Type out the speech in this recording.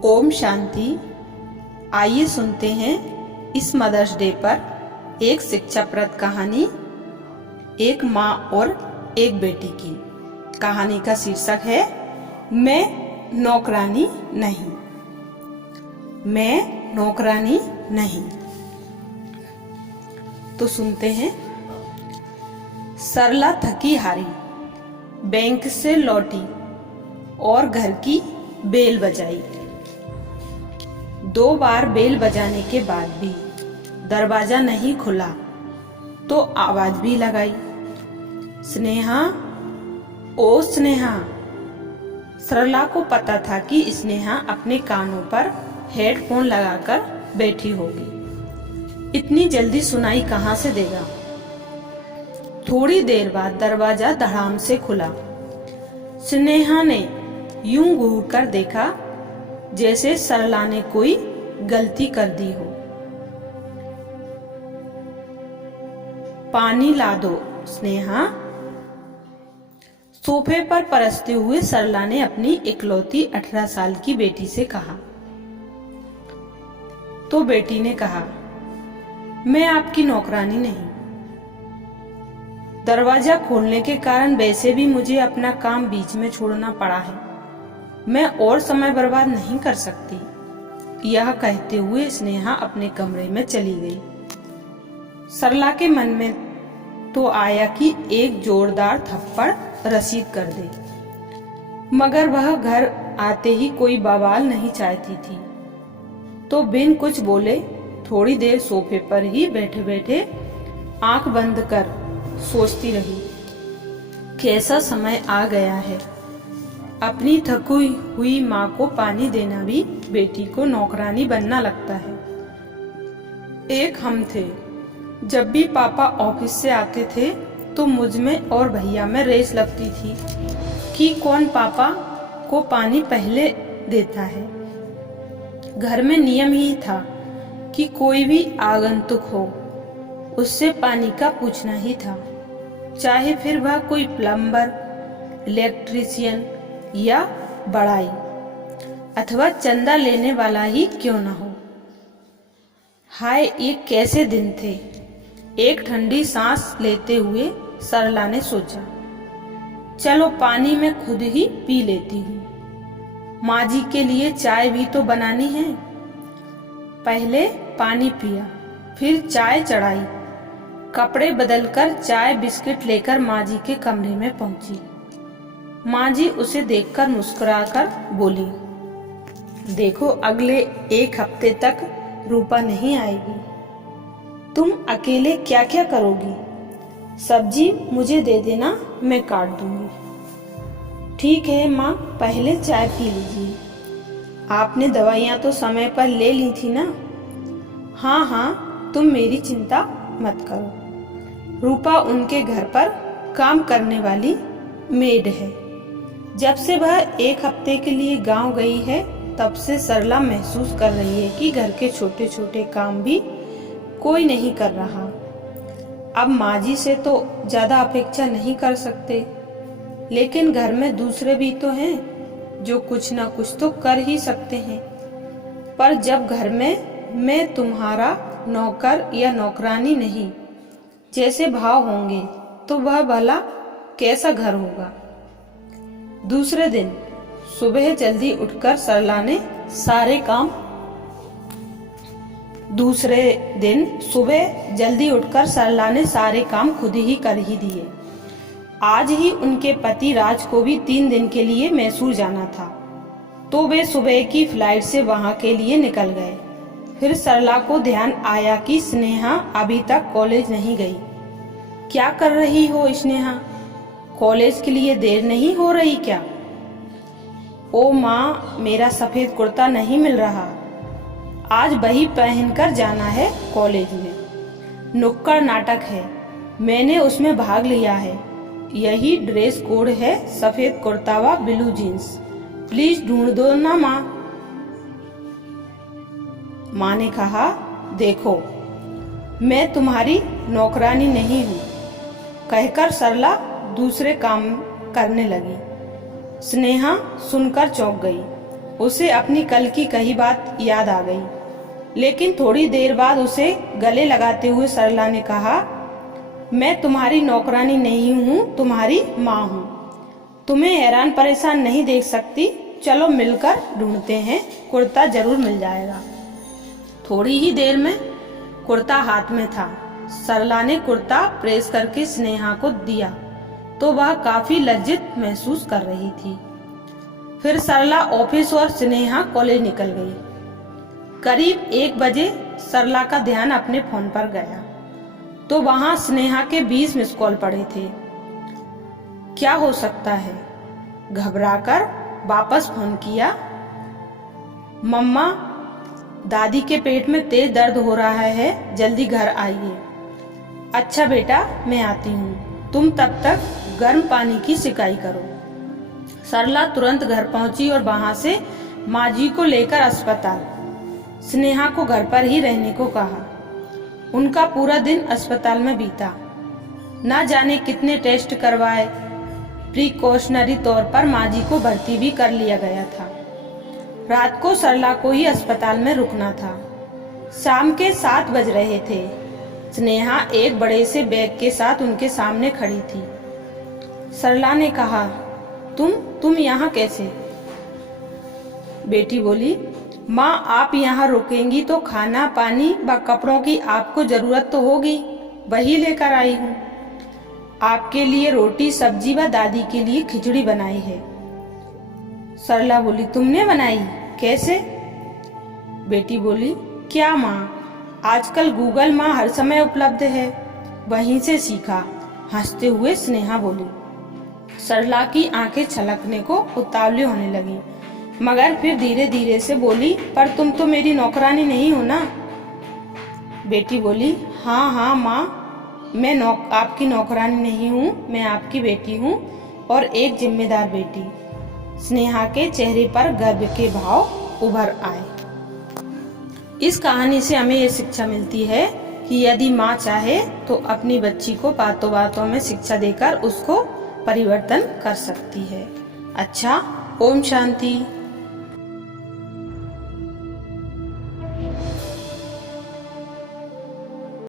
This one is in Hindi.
ओम शांति। आइए सुनते हैं इस मदर्स डे पर एक शिक्षाप्रद कहानी, एक माँ और एक बेटी की। कहानी का शीर्षक है मैं नौकरानी नहीं। मैं नौकरानी नहीं। तो सुनते हैं। सरला थकी हारी बैंक से लौटी और घर की बेल बजाई। 2 बार बेल बजाने के बाद भी दरवाजा नहीं खुला तो आवाज भी लगाई, स्नेहा, ओ स्नेहा। सरला को पता था कि स्नेहा अपने कानों पर हेडफोन लगाकर बैठी होगी। इतनी जल्दी सुनाई कहाँ से देगा। थोड़ी देर बाद दरवाजा धड़ाम से खुला। स्नेहा ने यूं घूर कर देखा जैसे सरला ने कोई गलती कर दी हो। पानी ला दो स्नेहा। सोफे पर परसते हुए सरला ने अपनी इकलौती 18 साल की बेटी से कहा। तो बेटी ने कहा, मैं आपकी नौकरानी नहीं। दरवाजा खोलने के कारण वैसे भी मुझे अपना काम बीच में छोड़ना पड़ा है। मैं और समय बर्बाद नहीं कर सकती। यह कहते हुए स्नेहा अपने कमरे में चली गई। सरला के मन में तो आया कि एक जोरदार थप्पड़ रसीद कर दे, मगर वह घर आते ही कोई बवाल नहीं चाहती थी। तो बिन कुछ बोले थोड़ी देर सोफे पर ही बैठे बैठे आंख बंद कर सोचती रही, कैसा समय आ गया है। अपनी थकी हुई माँ को पानी देना भी बेटी को नौकरानी बनना लगता है। एक हम थे, जब भी पापा ऑफिस से आते थे तो मुझ में और भैया में रेस लगती थी कि कौन पापा को पानी पहले देता है। घर में नियम ही था कि कोई भी आगंतुक हो उससे पानी का पूछना ही था, चाहे फिर वह कोई प्लम्बर, इलेक्ट्रीशियन या बड़ाई अथवा चंदा लेने वाला ही क्यों न हो। हाय, ये कैसे दिन थे। एक ठंडी सांस लेते हुए सरला ने सोचा, चलो पानी में खुद ही पी लेती हूँ। माँ जी के लिए चाय भी तो बनानी है। पहले पानी पिया, फिर चाय चढ़ाई। कपड़े बदलकर चाय बिस्किट लेकर माँ जी के कमरे में पहुंची। माँ जी उसे देखकर मुस्कुराकर बोली, देखो अगले 1 हफ्ते तक रूपा नहीं आएगी। तुम अकेले क्या क्या करोगी। सब्जी मुझे दे देना, मैं काट दूंगी। ठीक है माँ, पहले चाय पी लीजिए। आपने दवाइयाँ तो समय पर ले ली थी ना। हाँ हाँ, तुम मेरी चिंता मत करो। रूपा उनके घर पर काम करने वाली मेड है। जब से वह 1 हफ्ते के लिए गांव गई है तब से सरला महसूस कर रही है कि घर के छोटे छोटे काम भी कोई नहीं कर रहा। अब माँ जी से तो ज्यादा अपेक्षा नहीं कर सकते, लेकिन घर में दूसरे भी तो हैं जो कुछ ना कुछ तो कर ही सकते हैं। पर जब घर में मैं तुम्हारा नौकर या नौकरानी नहीं जैसे भाव होंगे तो वह भला कैसा घर होगा। दूसरे दिन सुबह जल्दी उठकर सरला ने सारे काम खुद ही कर ही दिए। आज ही उनके पति राज को भी 3 दिन के लिए मैसूर जाना था, तो वे सुबह की फ्लाइट से वहां के लिए निकल गए। फिर सरला को ध्यान आया कि स्नेहा अभी तक कॉलेज नहीं गई। क्या कर रही हो स्नेहा, कॉलेज के लिए देर नहीं हो रही क्या। ओ माँ, मेरा सफेद कुर्ता नहीं मिल रहा। आज वही पहनकर जाना है कॉलेज में। नुक्कड़ नाटक है, मैंने उसमें भाग लिया है। यही ड्रेस कोड है, सफेद कुर्ता व ब्लू जीन्स। प्लीज ढूंढ दो ना माँ। माँ ने कहा, देखो मैं तुम्हारी नौकरानी नहीं हूँ। कहकर सरला दूसरे काम करने लगी। स्नेहा सुनकर चौंक गई। उसे अपनी कल की कही बात याद आ गई। लेकिन थोड़ी देर बाद उसे गले लगाते हुए सरला ने कहा, मैं तुम्हारी नौकरानी नहीं हूँ, तुम्हारी माँ हूँ। तुम्हें हैरान परेशान नहीं देख सकती। चलो मिलकर ढूंढते हैं, कुर्ता जरूर मिल जाएगा। थोड़ी ही देर में कुर्ता हाथ में था। सरला ने कुर्ता प्रेस करके स्नेहा को दिया तो वह काफी लज्जित महसूस कर रही थी। फिर सरला ऑफिस और स्नेहा कॉलेज निकल गई। करीब 1 बजे सरला का ध्यान अपने फोन पर गया तो वहां स्नेहा के 20 मिस कॉल पड़े थे। क्या हो सकता है? घबराकर वापस फोन किया। मम्मा, दादी के पेट में तेज दर्द हो रहा है, जल्दी घर आइए। अच्छा बेटा, मैं आती हूँ, तुम तब तक गर्म पानी की सिकाई करो। सरला तुरंत घर पहुंची और वहां से माँ जी को लेकर अस्पताल। स्नेहा को घर पर ही रहने को कहा। उनका पूरा दिन अस्पताल में बीता। ना जाने कितने टेस्ट करवाए। प्रिकॉशनरी तौर पर माँ जी को भर्ती भी कर लिया गया था। रात को सरला को ही अस्पताल में रुकना था। शाम के 7 बज रहे थे। स्नेहा एक बड़े से बैग के साथ उनके सामने खड़ी थी। सरला ने कहा, तुम यहाँ कैसे? बेटी बोली, माँ, आप यहाँ रुकेंगी तो खाना पानी व कपड़ों की आपको जरूरत तो होगी, वही लेकर आई हूँ। आपके लिए रोटी सब्जी व दादी के लिए खिचड़ी बनाई है। सरला बोली, तुमने बनाई? कैसे? बेटी बोली, क्या माँ, आजकल गूगल माँ हर समय उपलब्ध है, वहीं से सीखा। हंसते हुए स्नेहा बोली। सरला की आंखें छलकने को उतावली होने लगी, मगर फिर धीरे धीरे से बोली, पर तुम तो मेरी नौकरानी नहीं हो ना? बेटी बोली, हाँ माँ, मैं आपकी नौकरानी नहीं हूँ, मैं आपकी बेटी हूँ और एक जिम्मेदार बेटी। स्नेहा के चेहरे पर गर्व के भाव उभर आए। इस कहानी से हमें ये शिक्षा मिलती है कि यदि माँ चाहे तो अपनी बच्ची को बातों बातों में शिक्षा देकर उसको परिवर्तन कर सकती है। अच्छा, ओम शांति।